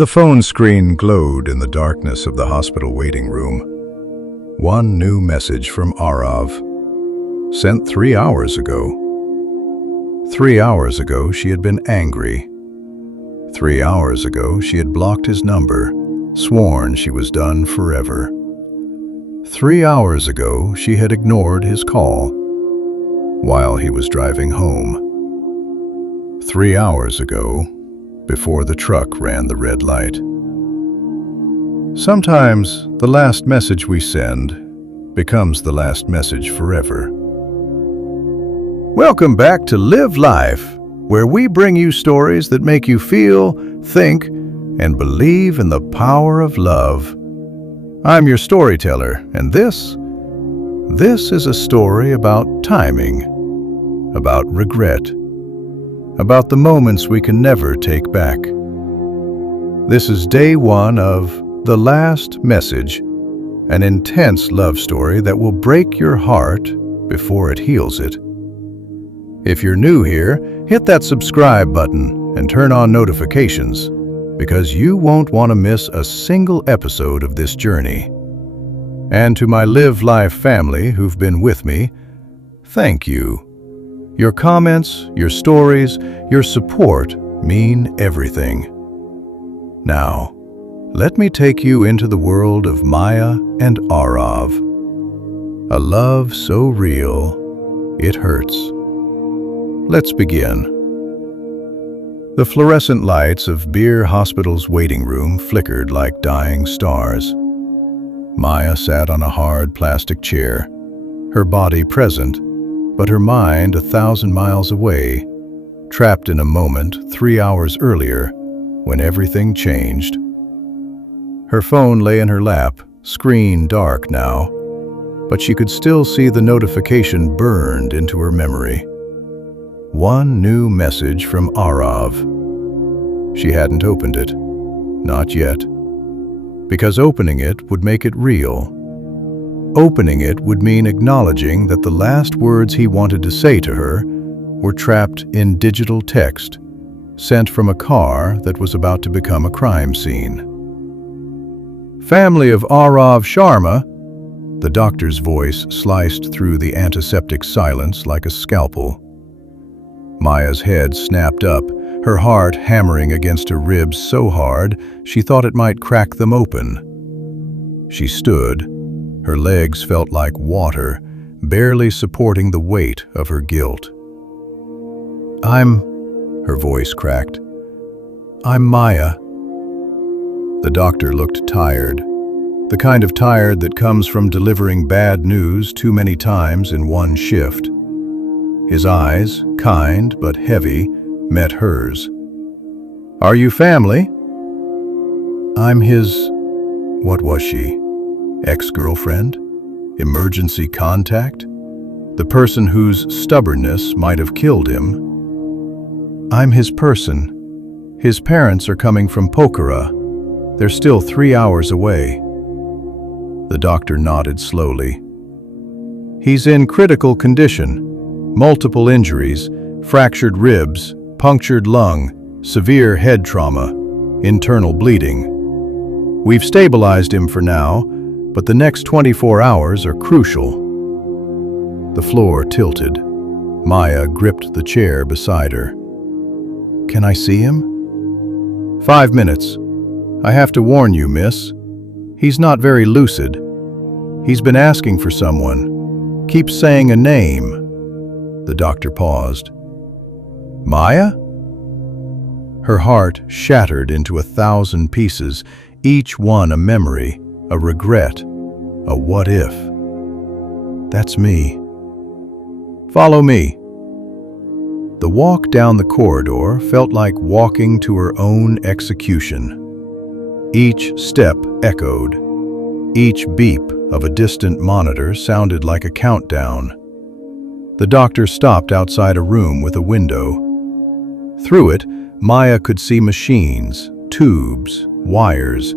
The phone screen glowed in the darkness of the hospital waiting room. One new message from Aarav, sent 3 hours ago. 3 hours ago, she had been angry. 3 hours ago, she had blocked his number, sworn she was done forever. 3 hours ago, she had ignored his call while he was driving home. 3 hours ago, before the truck ran the red light. Sometimes the last message we send becomes the last message forever. Welcome back to Live Life, where we bring you stories that make you feel, think, and believe in the power of love. I'm your storyteller, and this is a story about timing, about regret, about the moments we can never take back. This is day one of The Last Message, an intense love story that will break your heart before it heals it. If you're new here, hit that subscribe button and turn on notifications, because you won't want to miss a single episode of this journey. And to my Live Life family who've been with me, thank you. Your comments, your stories, your support mean everything. Now, let me take you into the world of Maya and Aarav. A love so real, it hurts. Let's begin. The fluorescent lights of Beer Hospital's waiting room flickered like dying stars. Maya sat on a hard plastic chair, her body present, but her mind 1,000 miles away, trapped in a moment 3 hours earlier when everything changed. Her phone lay in her lap, screen dark now, but she could still see the notification burned into her memory. One new message from Aarav. She hadn't opened it, not yet, because opening it would make it real. Opening it would mean acknowledging that the last words he wanted to say to her were trapped in digital text, sent from a car that was about to become a crime scene. Family of Aarav Sharma, the doctor's voice sliced through the antiseptic silence like a scalpel. Maya's head snapped up, her heart hammering against her ribs so hard she thought it might crack them open. She stood. Her legs felt like water, barely supporting the weight of her guilt. Her voice cracked. I'm Maya. The doctor looked tired, the kind of tired that comes from delivering bad news too many times in one shift. His eyes, kind but heavy, met hers. Are you family? I'm his... What was she? Ex-girlfriend? Emergency contact? The person whose stubbornness might have killed him? I'm his person. His parents are coming from Pokhara. They're still 3 hours away. The doctor nodded slowly. He's in critical condition. Multiple injuries, fractured ribs, punctured lung, severe head trauma, internal bleeding. We've stabilized him for now, but the next 24 hours are crucial. The floor tilted. Maya gripped the chair beside her. Can I see him? 5 minutes. I have to warn you, miss. He's not very lucid. He's been asking for someone. Keeps saying a name. The doctor paused. Maya? Her heart shattered into 1,000 pieces, each one a memory, a regret, a what if. That's me. Follow me. The walk down the corridor felt like walking to her own execution. Each step echoed. Each beep of a distant monitor sounded like a countdown. The doctor stopped outside a room with a window. Through it, Maya could see machines, tubes, wires,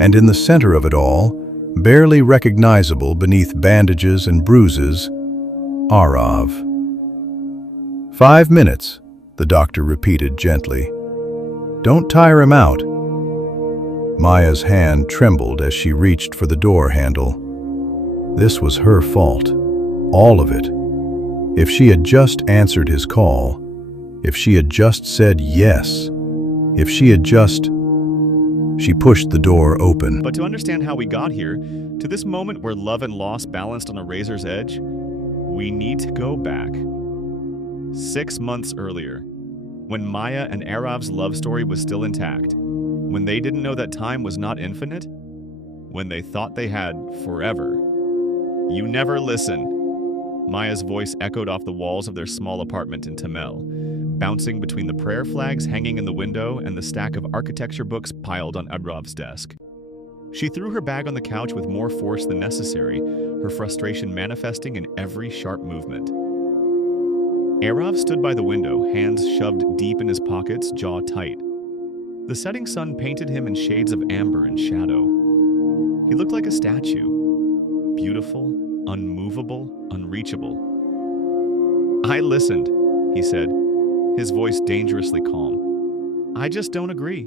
and in the center of it all, barely recognizable beneath bandages and bruises, Aarav. 5 minutes, the doctor repeated gently. Don't tire him out. Maya's hand trembled as she reached for the door handle. This was her fault. All of it. If she had just answered his call, if she had just said yes, if she had just... She pushed the door open. But to understand how we got here, to this moment where love and loss balanced on a razor's edge, we need to go back. 6 months earlier, when Maya and Aarav's love story was still intact, when they didn't know that time was not infinite, when they thought they had forever. You never listen. Maya's voice echoed off the walls of their small apartment in Tamil, bouncing between the prayer flags hanging in the window and the stack of architecture books piled on Aarav's desk. She threw her bag on the couch with more force than necessary, her frustration manifesting in every sharp movement. Aarav stood by the window, hands shoved deep in his pockets, jaw tight. The setting sun painted him in shades of amber and shadow. He looked like a statue, beautiful, unmovable, unreachable. "I listened," he said, his voice dangerously calm. "I just don't agree."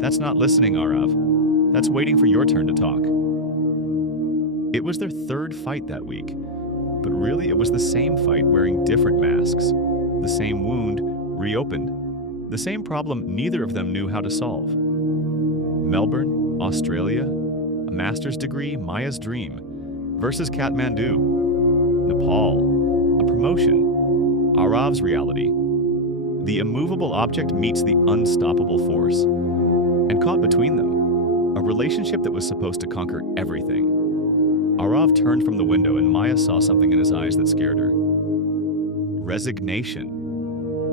"That's not listening, Aarav. That's waiting for your turn to talk." It was their third fight that week, but really it was the same fight wearing different masks, the same wound reopened, the same problem neither of them knew how to solve. Melbourne, Australia, a master's degree, Maya's dream, versus Kathmandu, Nepal, a promotion, Aarav's reality. The immovable object meets the unstoppable force. And caught between them, a relationship that was supposed to conquer everything. Aarav turned from the window and Maya saw something in his eyes that scared her. Resignation.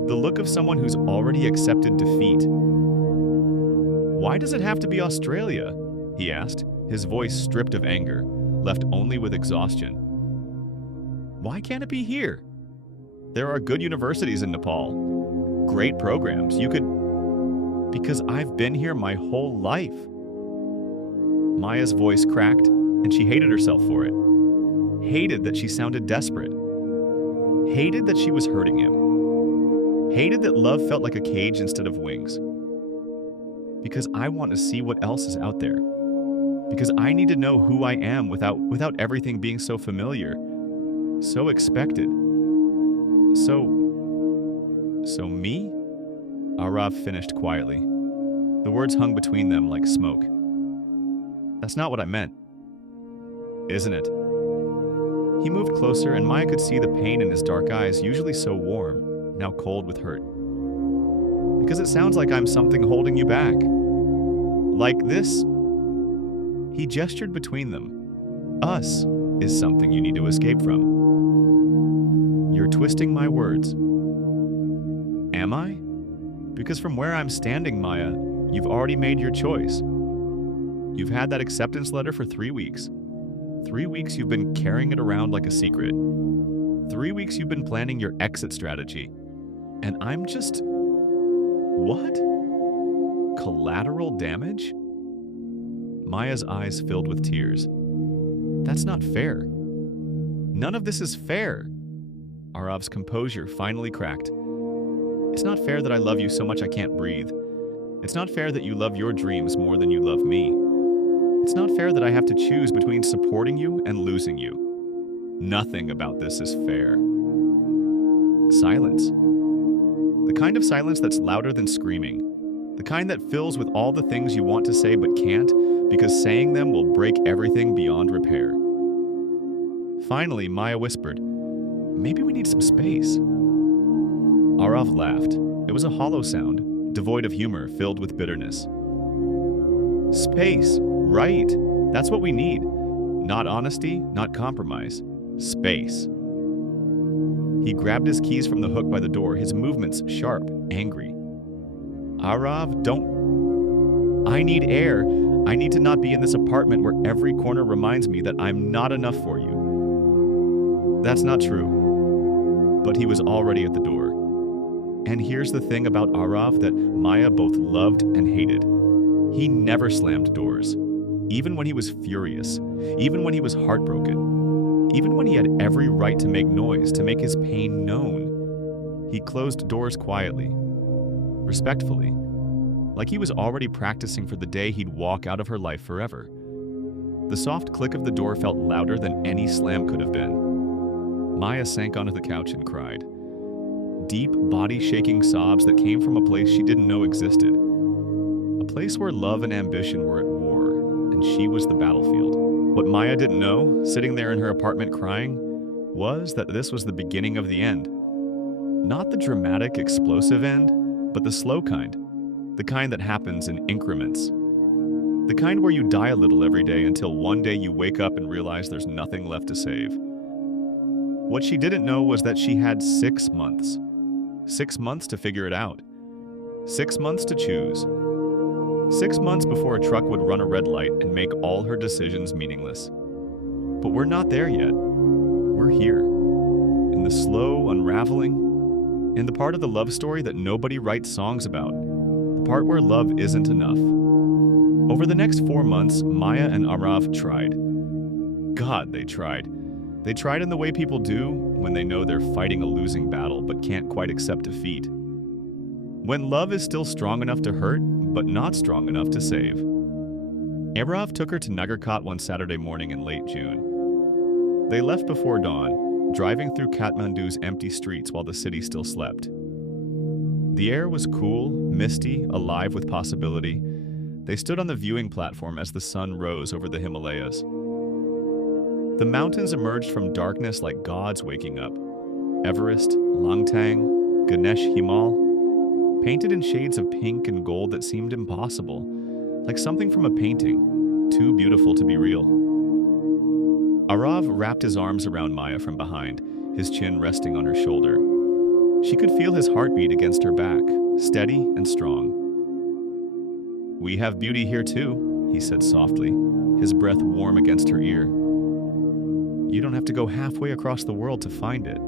The look of someone who's already accepted defeat. "Why does it have to be Australia?" he asked, his voice stripped of anger, left only with exhaustion. "Why can't it be here? There are good universities in Nepal, great programs. You could..." "Because I've been here my whole life." Maya's voice cracked, and she hated herself for it. Hated that she sounded desperate. Hated that she was hurting him. Hated that love felt like a cage instead of wings. "Because I want to see what else is out there. Because I need to know who I am without everything being so familiar, so expected. So me?" Aarav finished quietly. The words hung between them like smoke. "That's not what I meant." "Isn't it?" He moved closer and Maya could see the pain in his dark eyes, usually so warm, now cold with hurt. "Because it sounds like I'm something holding you back. Like this." He gestured between them. "Us is something you need to escape from." "You're twisting my words." "Am I? Because from where I'm standing, Maya, you've already made your choice. You've had that acceptance letter for 3 weeks. 3 weeks you've been carrying it around like a secret. 3 weeks you've been planning your exit strategy. And I'm just... what? Collateral damage?" Maya's eyes filled with tears. "That's not fair. None of this is fair." Aarav's composure finally cracked. "It's not fair that I love you so much I can't breathe. It's not fair that you love your dreams more than you love me. It's not fair that I have to choose between supporting you and losing you. Nothing about this is fair." Silence. The kind of silence that's louder than screaming. The kind that fills with all the things you want to say but can't, because saying them will break everything beyond repair. Finally, Maya whispered, "Maybe we need some space." Aarav laughed. It was a hollow sound, devoid of humor, filled with bitterness. "Space, right. That's what we need. Not honesty, not compromise. Space." He grabbed his keys from the hook by the door, his movements sharp, angry. "Aarav, don't... I need air. I need to not be in this apartment where every corner reminds me that I'm not enough for you." "That's not true." But he was already at the door. And here's the thing about Aarav that Maya both loved and hated. He never slammed doors. Even when he was furious. Even when he was heartbroken. Even when he had every right to make noise, to make his pain known. He closed doors quietly. Respectfully. like he was already practicing for the day he'd walk out of her life forever. The soft click of the door felt louder than any slam could have been. Maya sank onto the couch and cried. Deep, body-shaking sobs that came from a place she didn't know existed. A place where love and ambition were at war, and she was the battlefield. What Maya didn't know, sitting there in her apartment crying, was that this was the beginning of the end. Not the dramatic, explosive end, but the slow kind. The kind that happens in increments. The kind where you die a little every day until one day you wake up and realize there's nothing left to save. What she didn't know was that she had 6 months. 6 months to figure it out. 6 months to choose. 6 months before a truck would run a red light and make all her decisions meaningless. But we're not there yet. We're here. In the slow unraveling. In the part of the love story that nobody writes songs about. The part where love isn't enough. Over the next 4 months, Maya and Aarav tried. God, they tried. They tried in the way people do when they know they're fighting a losing battle but can't quite accept defeat. When love is still strong enough to hurt, but not strong enough to save. Aarav took her to Nagarkot one Saturday morning in late June. They left before dawn, driving through Kathmandu's empty streets while the city still slept. The air was cool, misty, alive with possibility. They stood on the viewing platform as the sun rose over the Himalayas. The mountains emerged from darkness like gods waking up. Everest, Langtang, Ganesh Himal, painted in shades of pink and gold that seemed impossible, like something from a painting, too beautiful to be real. Aarav wrapped his arms around Maya from behind, his chin resting on her shoulder. She could feel his heartbeat against her back, steady and strong. "We have beauty here too," he said softly, his breath warm against her ear. "You don't have to go halfway across the world to find it."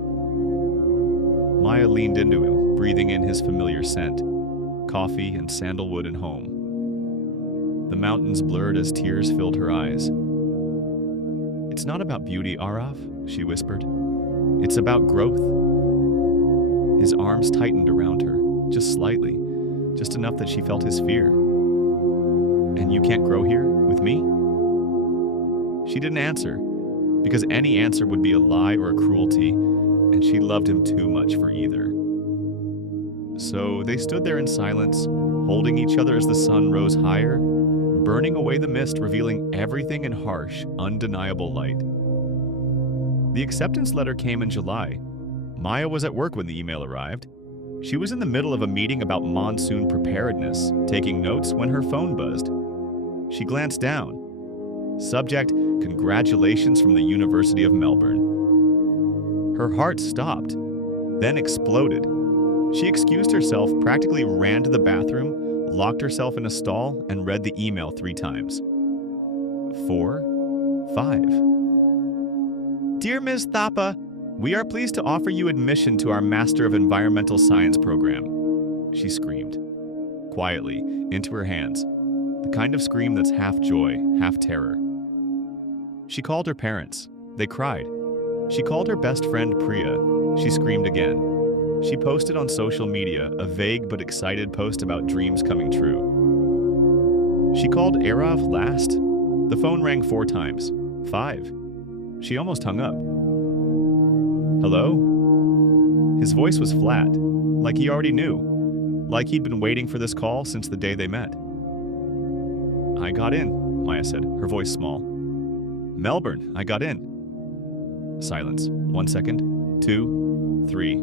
Maya leaned into him, breathing in his familiar scent, coffee and sandalwood and home. The mountains blurred as tears filled her eyes. "It's not about beauty, Aarav," she whispered. "It's about growth." His arms tightened around her, just slightly, just enough that she felt his fear. "And you can't grow here, with me?" She didn't answer, because any answer would be a lie or a cruelty, and she loved him too much for either. So they stood there in silence, holding each other as the sun rose higher, burning away the mist, revealing everything in harsh, undeniable light. The acceptance letter came in July. Maya was at work when the email arrived. She was in the middle of a meeting about monsoon preparedness, taking notes when her phone buzzed. She glanced down. Subject, "Congratulations from the University of Melbourne." Her heart stopped, then exploded. She excused herself, practically ran to the bathroom, locked herself in a stall, and read the email 3 times. 4, 5. "Dear Ms. Thapa, we are pleased to offer you admission to our Master of Environmental Science program," she screamed, quietly, into her hands, the kind of scream that's half joy, half terror. She called her parents. They cried. She called her best friend Priya. She screamed again. She posted on social media a vague but excited post about dreams coming true. She called Aarav last. The phone rang 4 times. 5. She almost hung up. "Hello?" His voice was flat, like he already knew, like he'd been waiting for this call since the day they met. "I got in," Maya said, her voice small. "Melbourne, I got in." Silence. 1 second, 2, 3.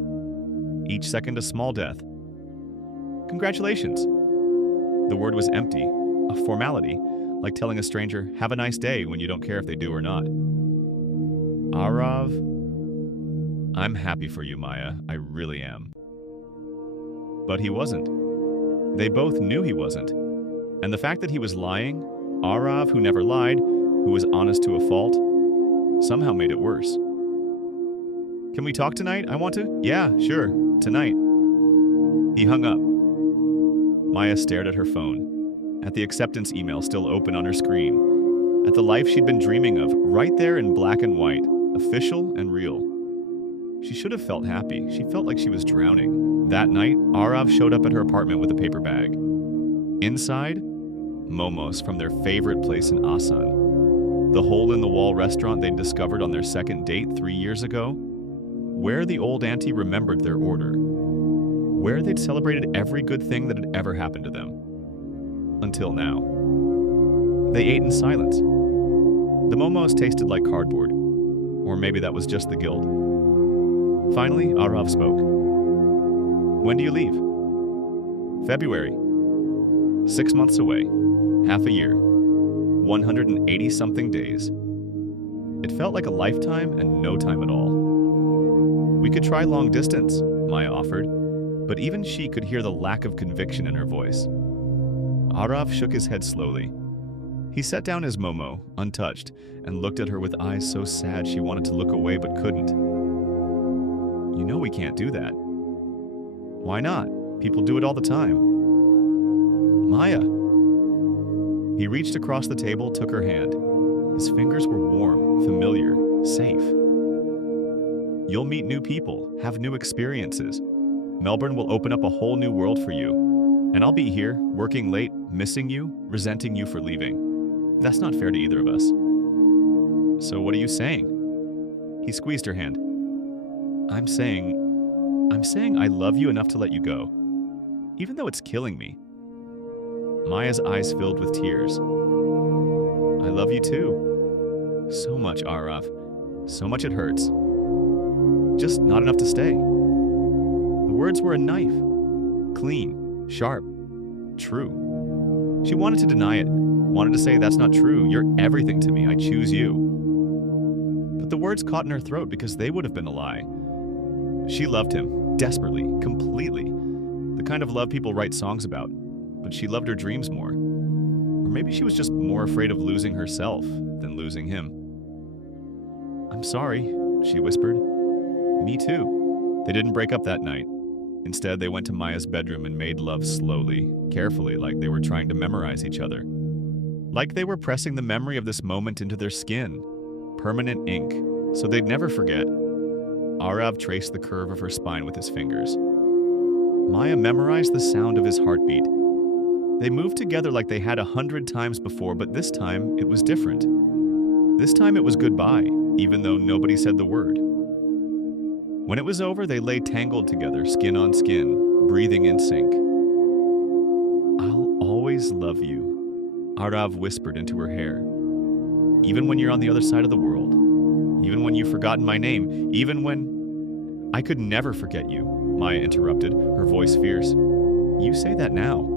Each second a small death. "Congratulations." The word was empty, a formality, like telling a stranger, "Have a nice day," when you don't care if they do or not. "Aarav, I'm happy for you, Maya. I really am." But he wasn't. They both knew he wasn't. And the fact that he was lying, Aarav, who never lied, who was honest to a fault, somehow made it worse. "Can we talk tonight? I want to." "Yeah, sure, tonight." He hung up. Maya stared at her phone, at the acceptance email still open on her screen, at the life she'd been dreaming of, right there in black and white, official and real. She should have felt happy. She felt like she was drowning. That night, Aarav showed up at her apartment with a paper bag. Inside, momos from their favorite place in Asan, the hole-in-the-wall restaurant they'd discovered on their second date 3 years ago, where the old auntie remembered their order, where they'd celebrated every good thing that had ever happened to them. Until now. They ate in silence. The momos tasted like cardboard, or maybe that was just the guilt. Finally, Aarav spoke. When do you leave? February. 6 months away. Half a year. 180-something days. It felt like a lifetime and no time at all. We could try long distance, Maya offered, but even she could hear the lack of conviction in her voice. Aarav shook his head slowly. He set down his momo, untouched, and looked at her with eyes so sad she wanted to look away but couldn't. You know we can't do that. Why not? People do it all the time. Maya. He reached across the table, took her hand. His fingers were warm, familiar, safe. You'll meet new people, have new experiences. Melbourne will open up a whole new world for you. And I'll be here, working late, missing you, resenting you for leaving. That's not fair to either of us. So what are you saying? He squeezed her hand. I'm saying I love you enough to let you go, even though it's killing me. Maya's eyes filled with tears. I love you too. So much, Aarav. So much it hurts. Just not enough to stay. The words were a knife. Clean, sharp, true. She wanted to deny it, wanted to say that's not true, you're everything to me, I choose you. But the words caught in her throat because they would have been a lie. She loved him, desperately, completely. The kind of love people write songs about. But she loved her dreams more. Or maybe she was just more afraid of losing herself than losing him. I'm sorry, she whispered. Me too. They didn't break up that night. Instead, they went to Maya's bedroom and made love slowly, carefully, like they were trying to memorize each other. Like they were pressing the memory of this moment into their skin. Permanent ink, so they'd never forget. Aarav traced the curve of her spine with his fingers. Maya memorized the sound of his heartbeat. They moved together like they had 100 times before, but this time it was different. This time it was goodbye, even though nobody said the word. When it was over, they lay tangled together, skin on skin, breathing in sync. I'll always love you, Aarav whispered into her hair. Even when you're on the other side of the world. Even when you've forgotten my name. Even when... I could never forget you, Maya interrupted, her voice fierce. You say that now.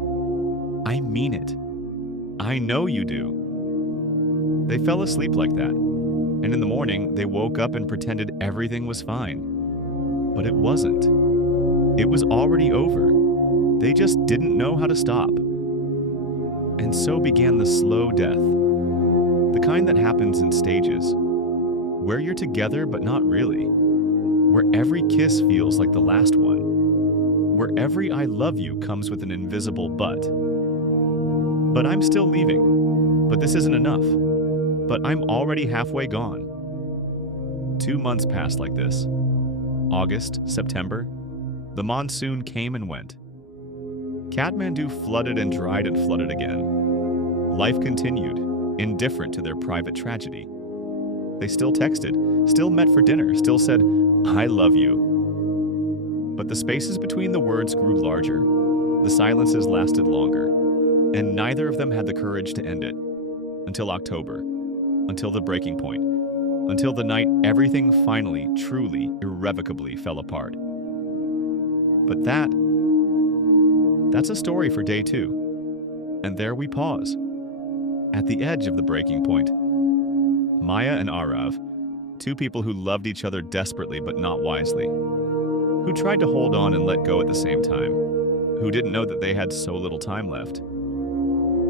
I mean it. I know you do. They fell asleep like that, and in the morning they woke up and pretended everything was fine. But it wasn't. It was already over. They just didn't know how to stop. And so began the slow death. The kind that happens in stages, where you're together but not really, where every kiss feels like the last one, where every I love you comes with an invisible but. But I'm still leaving. But this isn't enough. But I'm already halfway gone. 2 months passed like this. August, September. The monsoon came and went. Kathmandu flooded and dried and flooded again. Life continued, indifferent to their private tragedy. They still texted, still met for dinner, still said, I love you. But the spaces between the words grew larger. The silences lasted longer. And neither of them had the courage to end it. Until October. Until the breaking point. Until the night everything finally, truly, irrevocably fell apart. But that's a story for day 2. And there we pause. At the edge of the breaking point. Maya and Aarav, 2 people who loved each other desperately but not wisely. Who tried to hold on and let go at the same time. Who didn't know that they had so little time left.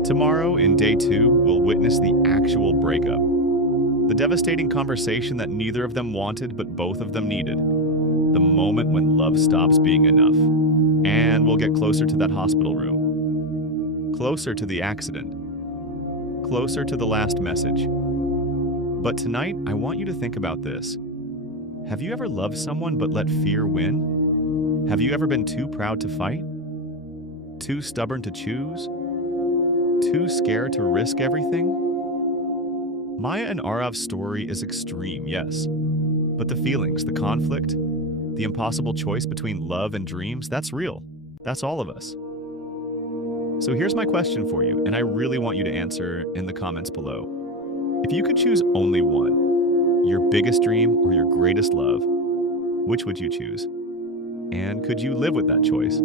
Tomorrow, in day 2, we'll witness the actual breakup. The devastating conversation that neither of them wanted but both of them needed. The moment when love stops being enough. And we'll get closer to that hospital room. Closer to the accident. Closer to the last message. But tonight, I want you to think about this. Have you ever loved someone but let fear win? Have you ever been too proud to fight? Too stubborn to choose? too scared to risk everything? Maya and Aarav's story is extreme, yes. But the feelings, the conflict, the impossible choice between love and dreams, that's real. That's all of us. So here's my question for you, and I really want you to answer in the comments below. If you could choose only one, your biggest dream or your greatest love, which would you choose? And could you live with that choice?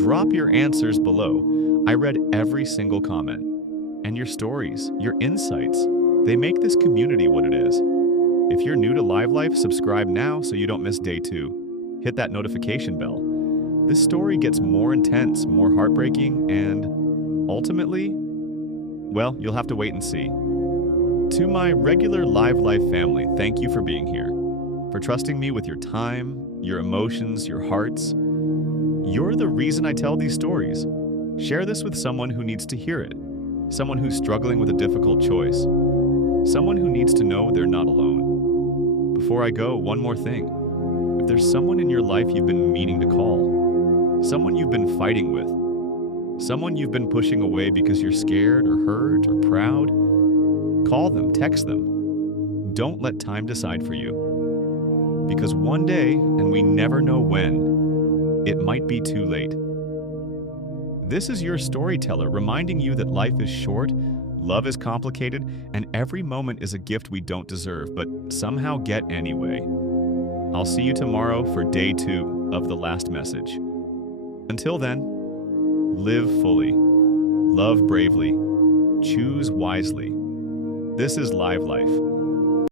Drop your answers below. I read every single comment. And your stories, your insights, they make this community what it is. If you're new to LiveLyfe, subscribe now so you don't miss day 2. Hit that notification bell. This story gets more intense, more heartbreaking, and ultimately, well, you'll have to wait and see. To my regular LiveLyfe family, thank you for being here, for trusting me with your time, your emotions, your hearts. You're the reason I tell these stories. Share this with someone who needs to hear it, someone who's struggling with a difficult choice, someone who needs to know they're not alone. Before I go, one more thing. If there's someone in your life you've been meaning to call, someone you've been fighting with, someone you've been pushing away because you're scared or hurt or proud, call them, text them. Don't let time decide for you. Because one day, and we never know when, it might be too late. This is your storyteller reminding you that life is short, love is complicated, and every moment is a gift we don't deserve, but somehow get anyway. I'll see you tomorrow for day 2 of The Last Message. Until then, live fully, love bravely, choose wisely. This is LiveLyfe.